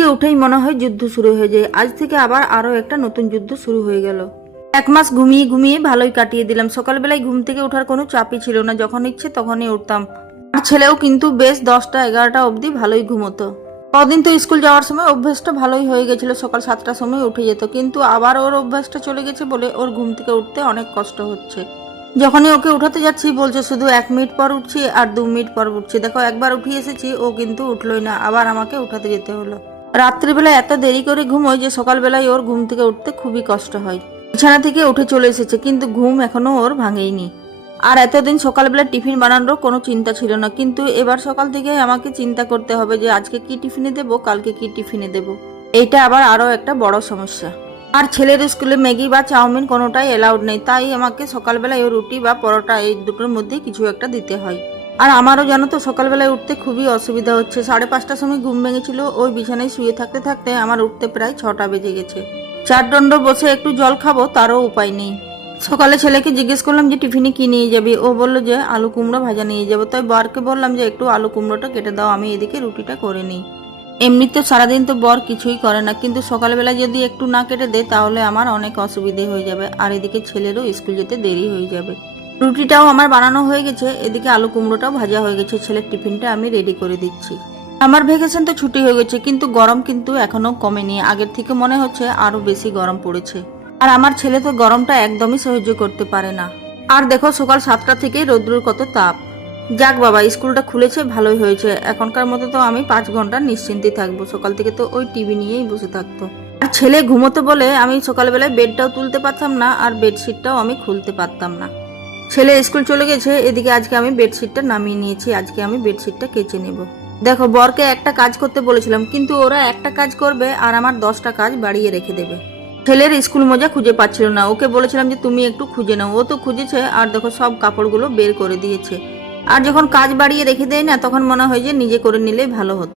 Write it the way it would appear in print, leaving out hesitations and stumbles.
থেকে উঠেই মনে হয় যুদ্ধ শুরু হয়ে যায়। আজ থেকে আবার আরো একটা নতুন যুদ্ধ শুরু হয়ে গেল। এক মাস ঘুমিয়ে ঘুমিয়ে ভালোই কাটিয়ে দিলাম। সকালবেলায় ঘুম থেকে ওঠার কোনো চাপই ছিল না, যখন ইচ্ছে তখনই উঠতাম। আর ছেলেও কিন্তু বেশ 10টা 11টা অবধি ভালোই ঘুমোতো। কদিন তো স্কুল যাওয়ার সময় অভ্যাসটা ভালোই হয়ে গেছিল, সকাল 7টার সময় উঠে যেত, কিন্তু আবার ওর অভ্যাসটা চলে গেছে বলে ওর ঘুম থেকে উঠতে অনেক কষ্ট হচ্ছে। যখনই ওকে উঠাতে যাচ্ছি বলছে শুধু 1 মিনিট পর উঠছি আর 2 মিনিট পর উঠছি। দেখো একবার উঠিয়ে এসেছি, ও কিন্তু উঠলোই না, আবার আমাকে উঠাতে যেতে হলো। রাত্রিবেলা এত দেরি করে ঘুমোয় যে সকালবেলায় ওর ঘুম থেকে উঠতে খুবই কষ্ট হয়। বিছানা থেকে উঠে চলে এসেছে, কিন্তু ঘুম এখনো ওর ভাঙেইনি। আর এতদিন সকালবেলা টিফিন বানানোর কোনো চিন্তা ছিল না, কিন্তু এবার সকাল থেকে আমাকে চিন্তা করতে হবে যে আজকে কি টিফিনে দেবো, কালকে কি টিফিনে দেবো। এইটা আবার আরো একটা বড় সমস্যা। আর ছেলের স্কুলে ম্যাগি বা চাউমিন কোনোটাই এলাউড নেই, তাই আমাকে সকালবেলায় রুটি বা পরোটা এই দুটোর মধ্যে কিছু একটা দিতে হয়। আর আমারও জানো তো সকালবেলায় উঠতে খুবই অসুবিধা হচ্ছে। 5:30টার সময় ঘুম ভেঙেছিল, ওই বিছানায় শুয়ে থাকতে থাকতে আমার উঠতে প্রায় 6টা বেজে গেছে। চারদণ্ড বসে একটু জল খাবো তারও উপায় নেই। সকালে ছেলেকে জিজ্ঞেস করলাম যে টিফিনে কি নিয়ে যাবি, ও বললো যে আলু কুমড়ো ভাজা নিয়ে যাবো। তাই বরকে বললাম যে একটু আলু কুমড়োটা কেটে দাও, আমি এদিকে রুটিটা করে নিই। এমনিতে সারাদিন তো বর কিছুই করে না, কিন্তু সকালবেলা যদি একটু না কেটে দেয় তাহলে আমার অনেক অসুবিধে হয়ে যাবে, আর এদিকে ছেলেরও স্কুল যেতে দেরি হয়ে যাবে। রুটিটাও আমার বানানো হয়ে গেছে, এদিকে আলু কুমড়োটাও ভাজা হয়ে গেছে, ছেলের টিফিনটা আমি রেডি করে দিচ্ছি। আমার ভ্যাকেশন তো ছুটি হয়ে গেছে, কিন্তু গরম কিন্তু এখনো কমেনি। আগের থেকে মনে হচ্ছে আরো বেশি গরম পড়েছে। আর আমার ছেলে তো গরমটা একদমই সহ্য করতে পারে না। আর দেখো সকাল 7টা থেকেই রৌদ্রের কত তাপ। যাক বাবা, স্কুলটা খুলেছে ভালোই হয়েছে। এখনকার মতো তো আমি 5 ঘন্টা নিশ্চিন্তে থাকবো। সকাল থেকে তো ওই টিভি নিয়েই বসে থাকতো। আর ছেলে ঘুমোতে বলে আমি সকালবেলায় বেডটাও তুলতে পারতাম না, আর বেডশিটটাও আমি খুলতে পারতাম না। ছেলে স্কুল চলে গেছে, এদিকে আজকে আমি বেডশিটটা নামিয়ে নিয়েছি। আজকে আমি বেডশিটটা কেচে নেব। দেখো বরকে একটা কাজ করতে বলেছিলাম, কিন্তু ওরা একটা কাজ করবে আর আমার 10টা কাজ বাড়িয়ে রেখে দেবে। ছেলের স্কুল মোজা খুঁজে পাচ্ছিল না, ওকে বলেছিলাম যে তুমি একটু খুঁজে নাও। ও তো খুঁজেছে, আর দেখো সব কাপড়গুলো বের করে দিয়েছে। আর যখন কাজ বাড়িয়ে রেখে দেয় না, তখন মনে হয় যে নিজে করে নিলেই ভালো হতো।